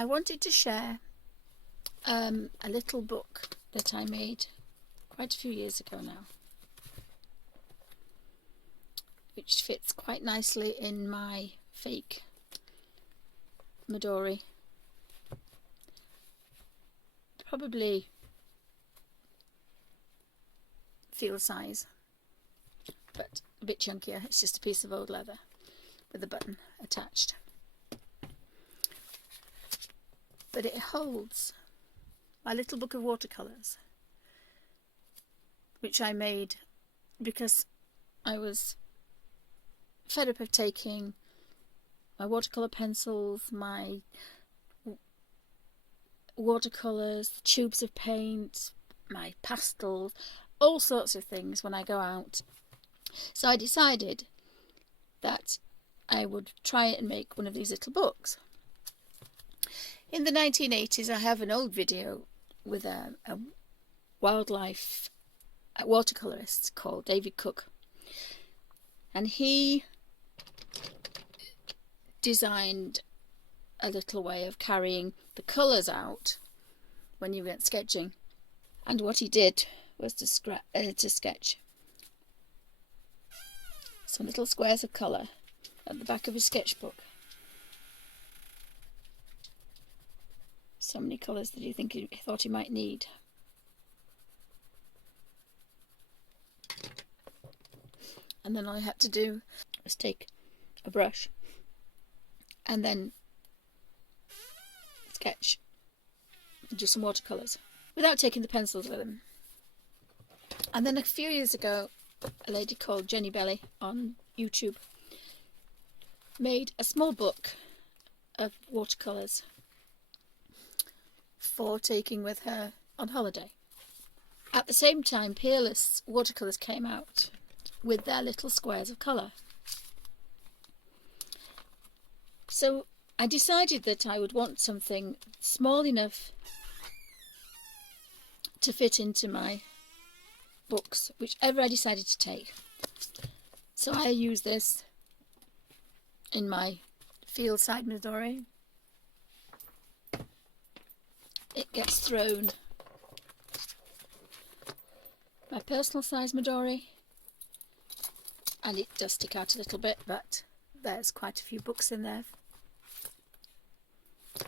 I wanted to share a little book that I made quite a few years ago now, which fits quite nicely in my fake Midori. Probably field size, but a bit chunkier. It's just a piece of old leather with a button attached. But it holds my little book of watercolours, which I made because I was fed up of taking my watercolour pencils, my watercolours, tubes of paint, my pastels, all sorts of things when I go out. So I decided that I would try and make one of these little books. In the 1980s, I have an old video with a wildlife watercolourist called David Cook, and he designed a little way of carrying the colours out when you went sketching. And what he did was to sketch some little squares of colour at the back of his sketchbook. So many colours that he thought he might need. And then all I had to do was take a brush and then sketch just some watercolours without taking the pencils with him. And then a few years ago, a lady called Jenny Belly on YouTube made a small book of watercolours for taking with her on holiday. At the same time, Peerless watercolours came out with their little squares of colour. So I decided that I would want something small enough to fit into my books, whichever I decided to take. So I use this in my field side Midori. It gets thrown my personal size Midori, and it does stick out a little bit, but there's quite a few books in there.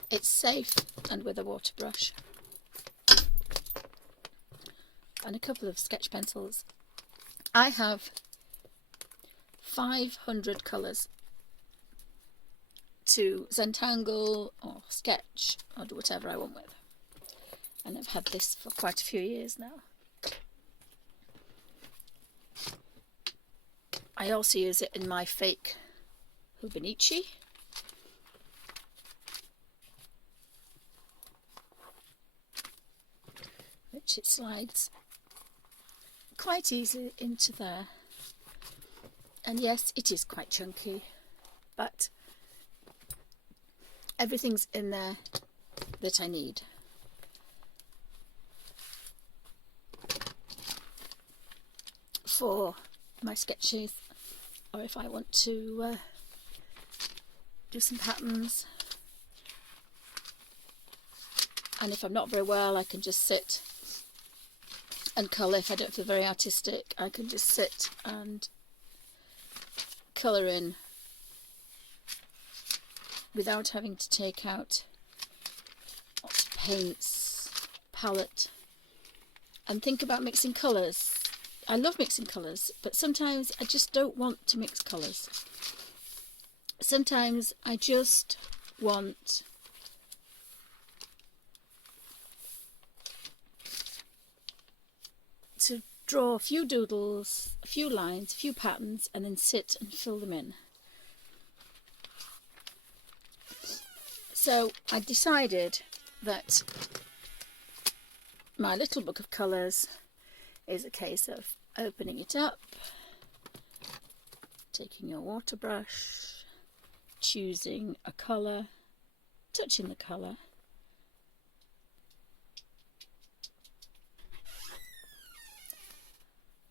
It's safe and with a water brush and a couple of sketch pencils. I have 500 colours to Zentangle or sketch or do whatever I want with, and I've had this for quite a few years now. I also use it in my fake Hobonichi. Which it slides quite easily into there. And yes, it is quite chunky, but everything's in there that I need. For my sketches, or if I want to do some patterns, and if I'm not very well, I can just sit and colour. If I don't feel very artistic, I can just sit and colour in without having to take out lots of paints, palette, and think about mixing colours. I love mixing colours, but sometimes I just don't want to mix colours. Sometimes I just want to draw a few doodles, a few lines, a few patterns, and then sit and fill them in. So I decided that my little book of colours is a case of opening it up, taking your water brush, choosing a colour, touching the colour,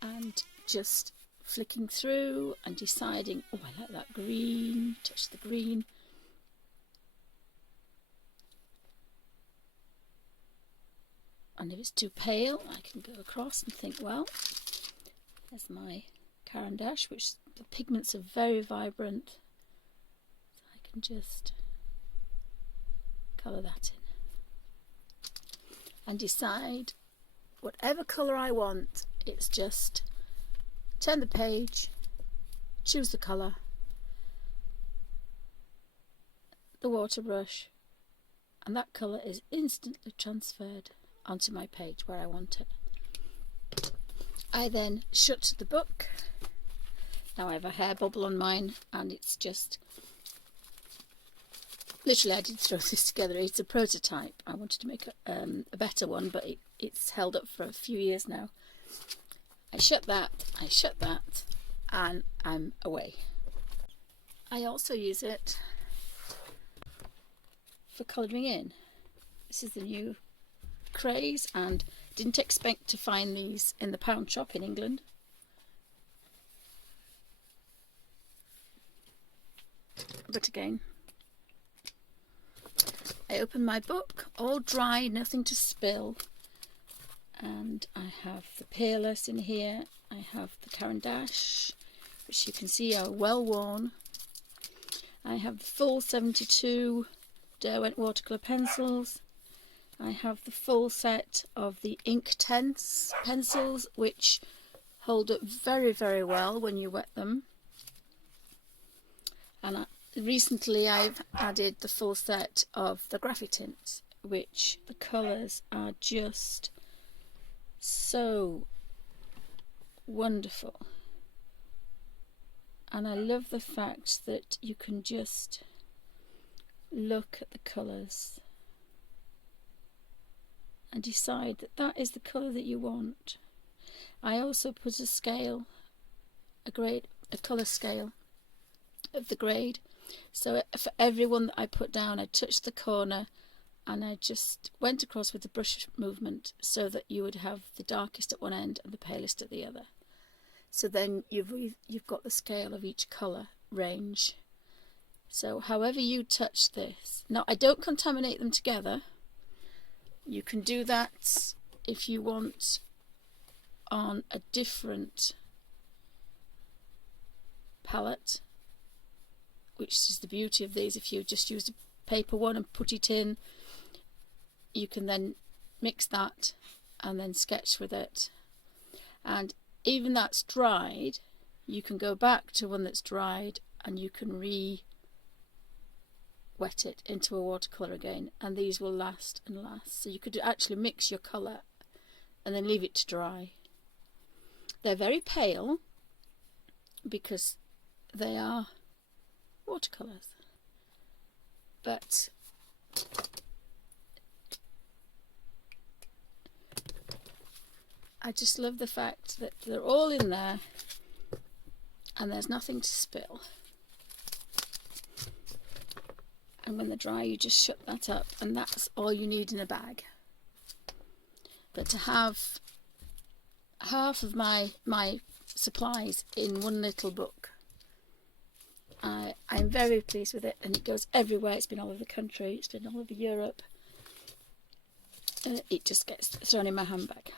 and just flicking through and deciding, oh, I like that green, touch the green, and if it's too pale I can go across and think, well, there's my caran, which the pigments are very vibrant, so I can just colour that in and decide whatever colour I want. It's just turn the page, choose the colour, the water brush, and that colour is instantly transferred onto my page where I want it. I then shut the book. Now I have a hair bubble on mine, and it's just literally, I did throw this together. It's a prototype. I wanted to make a better one, but it's held up for a few years now. I shut that, and I'm away. I also use it for colouring in. This is the new craze, and didn't expect to find these in the pound shop in England. But again, I open my book, all dry, nothing to spill, and I have the Peerless in here. I have the caran, which you can see are well worn. I have the full 72 Derwent watercolour pencils. I have the full set of the inktence pencils, which hold up very, very well when you wet them. And recently I've added the full set of the graphitint, which the colours are just so wonderful. And I love the fact that you can just look at the colours and decide that that is the colour that you want. I also put a scale, a colour scale of the grade. So for every one that I put down, I touched the corner and I just went across with the brush movement so that you would have the darkest at one end and the palest at the other. So then you've got the scale of each colour range. So however you touch this, now I don't contaminate them together. You can do that if you want on a different palette, which is the beauty of these. If you just use a paper one and put it in, you can then mix that and then sketch with it. And even that's dried, you can go back to one that's dried and you can wet it into a watercolour again, and these will last and last. So you could actually mix your colour and then leave it to dry. They're very pale because they are watercolours, but I just love the fact that they're all in there and there's nothing to spill. And when they're dry, you just shut that up, and that's all you need in a bag. But to have half of my supplies in one little book, I'm very pleased with it, and it goes everywhere. It's been all over the country, it's been all over Europe, and it just gets thrown in my handbag.